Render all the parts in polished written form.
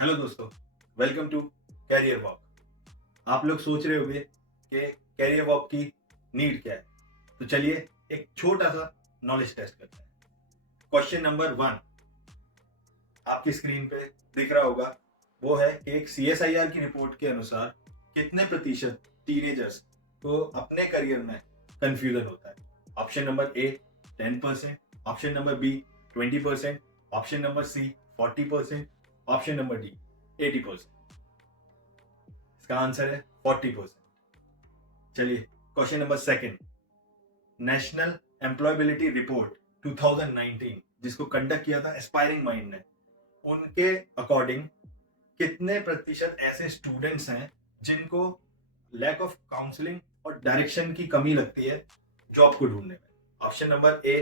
Hello दोस्तों, welcome to career walk. आप लोग सोच रहे होंगे कि कैरियर वॉक की नीड क्या है। तो चलिए एक छोटा सा नॉलेज टेस्ट करते हैं। क्वेश्चन नंबर 1 आपकी स्क्रीन पे दिख रहा होगा। वो है कि एक CSIR की रिपोर्ट के अनुसार कितने प्रतिशत टीनेजर्स को अपने करियर में कंफ्यूजन होता है। Option number A 10%, option number B 20%, option number C 40%, option number D 80%। इसका आंसर है 40%। चलिए question number second, National Employability Report 2019 जिसको कंडक्ट किया था एस्पायरिंग माइंड ने, उनके अकॉर्डिंग कितने प्रतिशत ऐसे स्टूडेंट्स हैं जिनको लैक ऑफ काउंसलिंग और डायरेक्शन की कमी लगती है जॉब को ढूंढने में। Option number A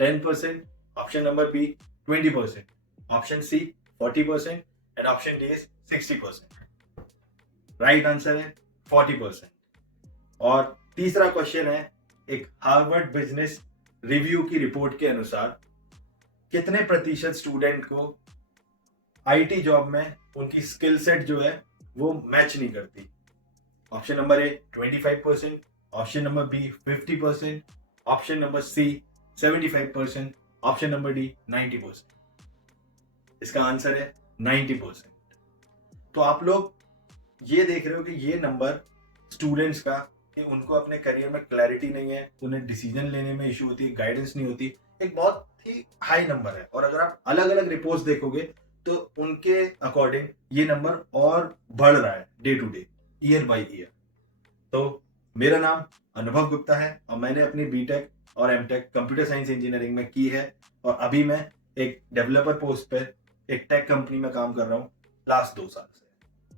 10%, option number B 20%, option C 40% and option D is 60%। Right answer है 40%। और तीसरा क्वेश्चन है, एक हार्वर्ड बिजनेस रिव्यू की रिपोर्ट के अनुसार कितने प्रतिशत स्टूडेंट को आईटी जॉब में उनकी स्किल सेट जो है वो मैच नहीं करती। Option number A 25%, option number B 50%, option number C 75%, option number D 90%। इसका आंसर है 90%। तो आप लोग ये देख रहे हो कि ये नंबर स्टूडेंट्स का, कि उनको अपने करियर में क्लैरिटी नहीं है, उन्हें डिसीजन लेने में इशू होती है, गाइडेंस नहीं होती, एक बहुत ही हाई नंबर है। और अगर आप अलग अलग रिपोर्ट्स देखोगे तो उनके अकॉर्डिंग ये नंबर और बढ़ रहा है day to day, year by year. तो मेरा नाम अनुभव गुप्ता है और मैंने अपनी बीटेक और एमटेक कंप्यूटर साइंस इंजीनियरिंग में की है। और अभी मैं एक डेवलपर पोस्ट पे एक टेक कंपनी में काम कर रहा हूँ लास्ट 2 साल से।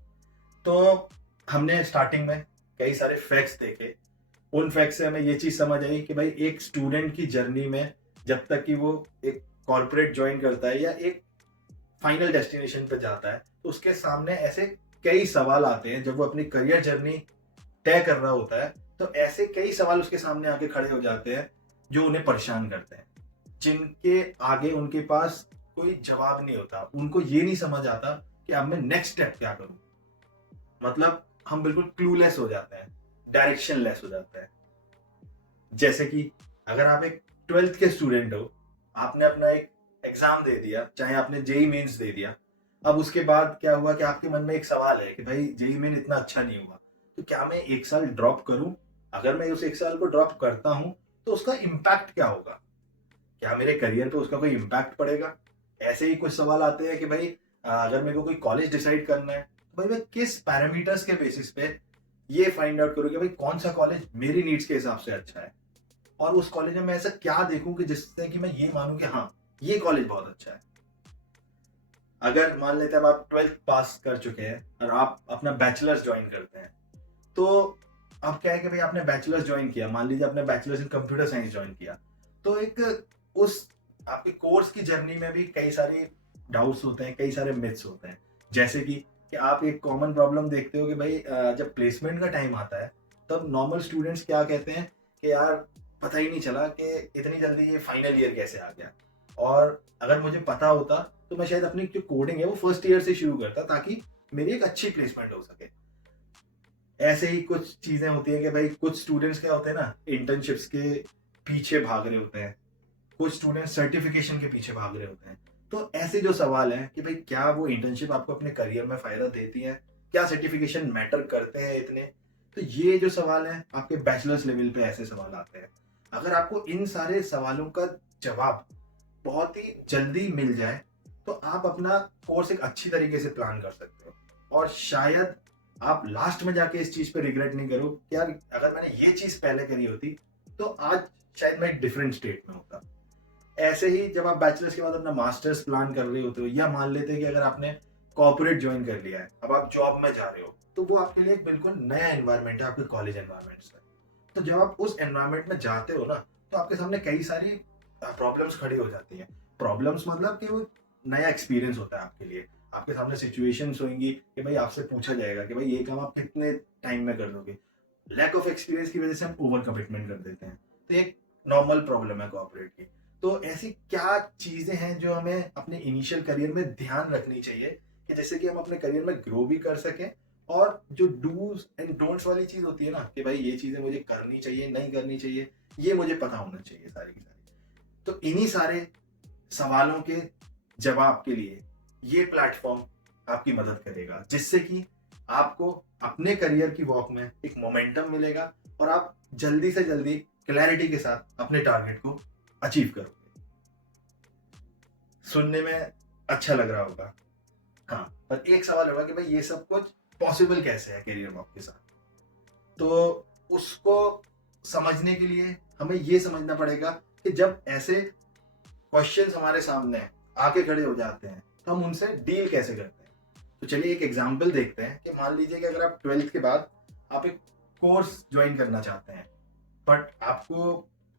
तो हमने स्टार्टिंग में कई सारे फैक्ट्स देखे। उन फैक्ट्स से हमें ये चीज समझ आई कि भाई एक स्टूडेंट की जर्नी में जब तक कि वो एक कॉर्पोरेट ज्वाइन करता है या एक फाइनल डेस्टिनेशन पे जाता है तो उसके सामने ऐसे कई सवाल आते हैं। जब वो अपनी करियर जर्नी तय कर रहा होता है तो ऐसे कई सवाल उसके सामने आके खड़े हो जाते हैं जो उन्हें परेशान करते हैं, जिनके आगे उनके पास कोई जवाब नहीं होता। उनको ये नहीं समझ आता कि अब मैं नेक्स्ट स्टेप क्या करूं। मतलब हम बिल्कुल क्लूलेस हो जाते हैं, डायरेक्शन लेस हो जाता है। जैसे कि अगर आप एक 12th के स्टूडेंट हो, आपने अपना एक एग्जाम दे दिया, चाहे आपने जेई मेंस दे दिया। अब उसके बाद क्या हुआ कि आपके मन में एक सवाल है कि भाई जेई मेन इतना अच्छा नहीं हुआ, तो क्या मैं 1 साल ड्रॉप करूं? अगर मैं उस 1 साल को ड्रॉप करता हूं तो उसका इम्पैक्ट क्या होगा? क्या मेरे करियर पे उसका कोई इम्पैक्ट पड़ेगा? ऐसे ही कुछ सवाल आते हैं कि भाई अगर मेरे को कोई कॉलेज डिसाइड करना है तो भाई मैं किस पैरामीटर्स के बेसिस पे ये फाइंड आउट करूँ कि भाई कौन सा कॉलेज मेरी नीड्स के हिसाब से अच्छा है। और उस कॉलेज में मैं ऐसा क्या देखूं कि जिससे कि मैं ये मानूं कि हाँ, ये कॉलेज बहुत अच्छा है। अगर मान लेते हैं अब आप 12th पास कर चुके हैं और आप अपना बैचलर्स ज्वाइन करते हैं, तो अब क्या है कि भाई आपने बैचलर्स ज्वाइन किया, मान लीजिए आपने bachelors in computer science join किया। तो एक उस आपके कोर्स की जर्नी में भी कई सारे डाउट्स होते हैं, कई सारे मिथ्स होते हैं। जैसे कि आप एक कॉमन प्रॉब्लम देखते हो कि भाई जब प्लेसमेंट का टाइम आता है तब नॉर्मल स्टूडेंट्स क्या कहते हैं कि यार पता ही नहीं चला कि इतनी जल्दी ये फाइनल ईयर कैसे आ गया। और अगर मुझे पता होता तो मैं शायद अपनी जो कोडिंग है वो फर्स्ट ईयर से शुरू करता ताकि मेरी एक अच्छी प्लेसमेंट हो सके। ऐसे ही कुछ चीजें होती है कि भाई कुछ स्टूडेंट्स क्या होते हैं ना, इंटर्नशिप्स के पीछे भाग रहे होते हैं, कुछ स्टूडेंट्स सर्टिफिकेशन के पीछे भाग रहे होते हैं। तो ऐसे जो सवाल हैं कि भाई क्या वो इंटर्नशिप आपको अपने करियर में फायदा देती है, क्या सर्टिफिकेशन मैटर करते हैं इतने। तो ये जो सवाल है आपके बैचलर्स लेवल पे ऐसे सवाल आते हैं। अगर आपको इन सारे सवालों का जवाब बहुत ही जल्दी मिल जाए तो आप अपना कोर्स एक अच्छी तरीके से प्लान कर सकते हो। और शायद आप लास्ट में जाके इस चीज पे रिग्रेट नहीं करो कि यार अगर मैंने ये चीज पहले करी होती तो आज शायद मैं एक डिफरेंट स्टेट में होता। ऐसे ही जब आप बैचलर्स के बाद अपना मास्टर्स प्लान कर रहे होते हो, या मान लेते हैं कि अगर आपने कॉर्पोरेट ज्वाइन कर लिया है, अब आप जॉब में जा रहे हो, तो वो आपके लिए एक बिल्कुल नया एनवायरनमेंट है आपके कॉलेज एनवायरनमेंट से। तो जब आप उस एनवायरनमेंट में जाते हो ना तो आपके सामने कई सारी प्रॉब्लम्स खड़ी हो जाती हैं। प्रॉब्लम्स मतलब कि वो नया एक्सपीरियंस होता है आपके लिए। आपके सामने सिचुएशंस होंगी कि भाई आपसे पूछा जाएगा कि भाई ये काम आप कितने टाइम में कर दोगे। लैक ऑफ एक्सपीरियंस की वजह से हम ओवर कमिटमेंट कर देते हैं। तो एक नॉर्मल प्रॉब्लम है कॉर्पोरेट की। तो ऐसी क्या चीजें हैं जो हमें अपने इनिशियल करियर में ध्यान रखनी चाहिए कि जिससे कि हम अपने करियर में ग्रो भी कर सकें, और जो डूज एंड डोंट्स वाली चीज होती है ना कि भाई ये चीजें मुझे करनी चाहिए नहीं करनी चाहिए, ये मुझे पता होना चाहिए सारी की सारी। तो इन्हीं सारे सवालों के जवाब के लिए ये प्लेटफॉर्म आपकी मदद करेगा, जिससे कि आपको अपने करियर की वॉक में एक मोमेंटम मिलेगा और आप जल्दी से जल्दी क्लैरिटी के साथ अपने टारगेट को अचीव करोगे। सुनने में अच्छा लग रहा होगा, हाँ, पर एक सवाल होगा कि भाई ये सब कुछ पॉसिबल कैसे है करियर वॉक के साथ। तो उसको समझने के लिए हमें ये समझना पड़ेगा कि जब ऐसे क्वेश्चंस हमारे सामने आके खड़े हो जाते हैं तो हम उनसे डील कैसे करते हैं। तो चलिए एक एग्जांपल देखते हैं कि मान लीजिए कि अगर आप 12th के बाद आप एक कोर्स ज्वाइन करना चाहते हैं, बट आपको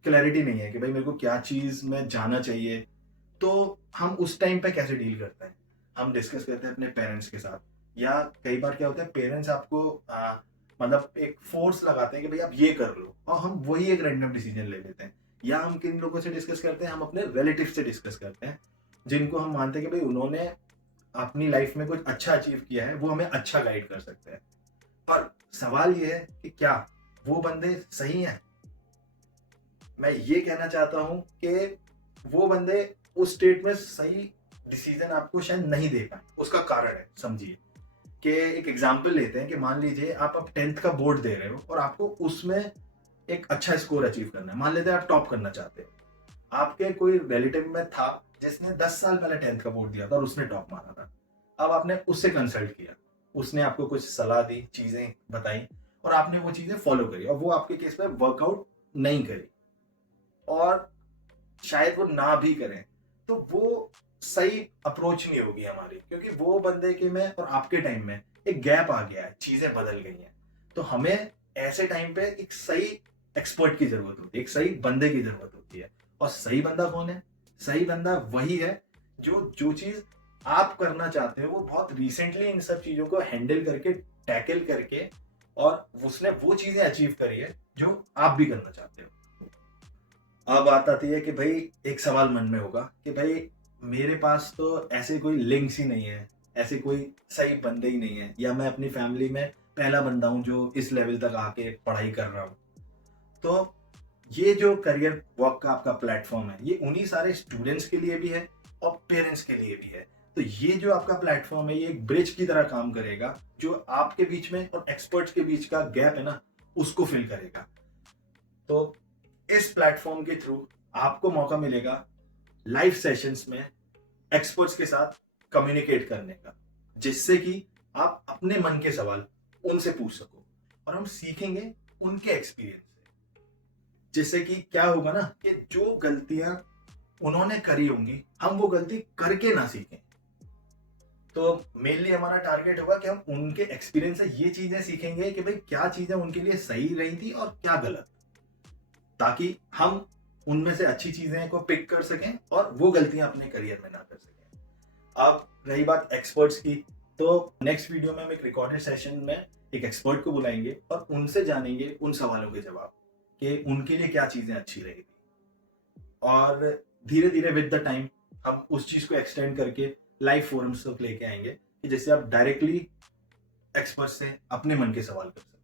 क्लैरिटी नहीं है कि भाई मेरे को क्या चीज में जाना चाहिए, तो हम उस टाइम पे कैसे डील करते हैं। हम डिस्कस करते हैं अपने पेरेंट्स के साथ, या कई बार क्या होता है पेरेंट्स आपको मतलब एक फोर्स लगाते हैं कि भाई आप ये कर लो, और हम वही एक रैंडम डिसीजन ले लेते हैं। या हम किन लोगों से डिस्कस करते हैं, हम अपने रिलेटिव से डिस्कस करते हैं जिनको हम मानते हैं कि भाई उन्होंने अपनी लाइफ में कुछ अच्छा अचीव किया है, वो हमें अच्छा गाइड कर सकते हैं। और सवाल ये है कि क्या वो बंदे सही हैं। मैं ये कहना चाहता हूं कि वो बंदे उस स्टेट में सही डिसीजन आपको शायद नहीं दे पाए। उसका कारण है, समझिए कि एक एग्जांपल लेते हैं कि मान लीजिए आप अब 10th का बोर्ड दे रहे हो और आपको उसमें एक अच्छा स्कोर अचीव करना है। मान लेते हैं आप टॉप करना चाहते हो, आपके कोई रिलेटिव में था जिसने 10 साल पहले 10th का बोर्ड दिया था और उसने टॉप मारा था। अब आपने उससे कंसल्ट किया, उसने आपको कुछ सलाह दी, चीजें बताई, और आपने वो चीजें फॉलो करी, और वो आपके केस में वर्कआउट नहीं करी, और शायद वो ना भी करें, तो वो सही अप्रोच नहीं होगी हमारी, क्योंकि वो बंदे के में और आपके टाइम में एक गैप आ गया है, चीजें बदल गई हैं। तो हमें ऐसे टाइम पे एक सही एक्सपर्ट की जरूरत होती है, एक सही बंदे की जरूरत होती है। और सही बंदा कौन है? सही बंदा वही है जो जो चीज आप करना चाहते हो वो बहुत रिसेंटली इन सब चीजों को हैंडल करके, टैकल करके, और उसने वो चीजें अचीव करी है जो आप भी करना चाहते हो। अब बात आती है कि भाई एक सवाल मन में होगा कि भाई मेरे पास तो ऐसे कोई लिंक्स ही नहीं है, ऐसे कोई सही बंदे ही नहीं है, या मैं अपनी फैमिली में पहला बंदा हूं जो इस लेवल तक आके पढ़ाई कर रहा हूं। तो ये जो करियर वॉक का आपका प्लेटफॉर्म है, ये उन्हीं सारे स्टूडेंट्स के लिए भी है और पेरेंट्स के लिए भी है। तो ये जो आपका प्लेटफॉर्म है ये एक ब्रिज की तरह काम करेगा, जो आपके बीच में और एक्सपर्ट्स के बीच का गैप है ना, उसको फिल करेगा। तो इस प्लेटफॉर्म के थ्रू आपको मौका मिलेगा लाइव सेशंस में एक्सपर्ट्स के साथ कम्युनिकेट करने का, जिससे कि आप अपने मन के सवाल उनसे पूछ सको, और हम सीखेंगे उनके एक्सपीरियंस से। जिससे कि क्या होगा ना कि जो गलतियां उन्होंने करी होंगी हम वो गलती करके ना सीखें। तो मेनली हमारा टारगेट होगा कि हम उनके एक्सपीरियंस से ये चीजें सीखेंगे कि भाई क्या चीजें उनके लिए सही रही थी और क्या गलत, ताकि हम उनमें से अच्छी चीजें को पिक कर सकें और वो गलतियां अपने करियर में ना कर सकें। अब रही बात एक्सपर्ट्स की, तो नेक्स्ट वीडियो में हम एक रिकॉर्डेड सेशन में एक एक्सपर्ट को बुलाएंगे और उनसे जानेंगे उन सवालों के जवाब कि उनके लिए क्या चीजें अच्छी रहेगी। और धीरे धीरे विद द टाइम हम उस चीज को एक्सटेंड करके लाइव फोरम्स तक लेके आएंगे कि जिससे आप डायरेक्टली एक्सपर्ट से अपने मन के सवाल कर सको।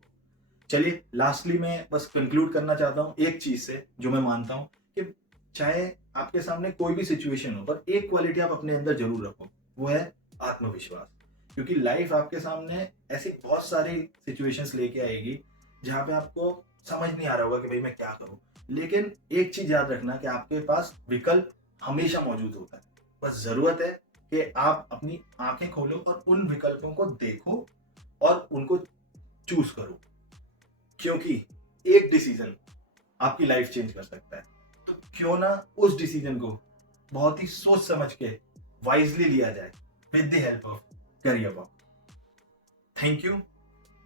चलिए लास्टली मैं बस कंक्लूड करना चाहता हूँ एक चीज से, जो मैं मानता हूँ कि चाहे आपके सामने कोई भी सिचुएशन हो, पर एक क्वालिटी आप अपने अंदर जरूर रखो, वो है आत्मविश्वास। क्योंकि लाइफ आपके सामने ऐसी बहुत सारी सिचुएशंस लेके आएगी जहां पे आपको समझ नहीं आ रहा होगा कि भाई मैं क्या करूं, लेकिन एक चीज याद रखना कि आपके पास विकल्प हमेशा मौजूद होता है। बस जरूरत है कि आप अपनी आंखें खोलो और उन विकल्पों को देखो और उनको चूज करो, क्योंकि एक डिसीजन आपकी लाइफ चेंज कर सकता है। तो क्यों ना उस डिसीजन को बहुत ही सोच समझ के वाइजली लिया जाए with the help of Career Walk. Thank you.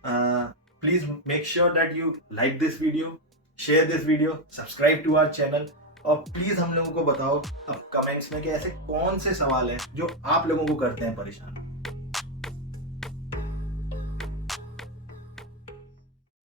Please make sure that you like this video, share this video, subscribe to our channel, और प्लीज हम लोगों को बताओ अब कमेंट्स में कि ऐसे कौन से सवाल हैं जो आप लोगों को करते हैं परेशान।